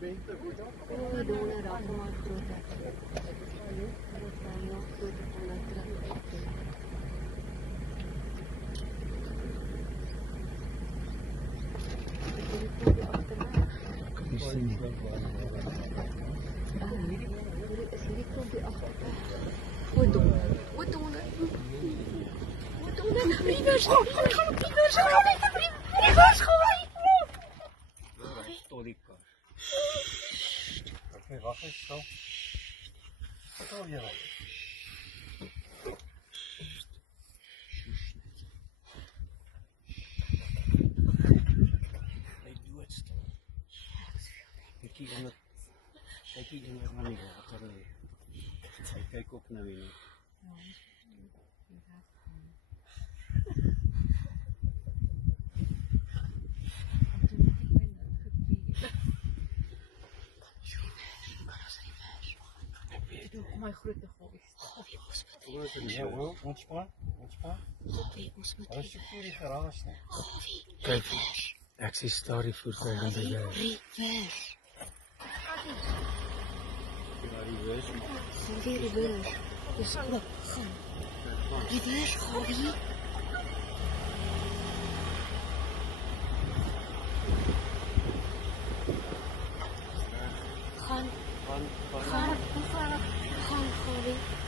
Dona Rahma Trota. ودونا ريفرس Oké, wacht eens, zo. Wat hoor je dan? Ik doe het stil. Ik kijk naar mij. Ik kijk ook naar mij. Mooi grote golf. Ontspan. Als je voor die garage. Kijk, ik zie story voertuig in de weg. Reverse. Reverse. Reverse. Dus gaan. Reverse, Gabi. Gaan, Gabi.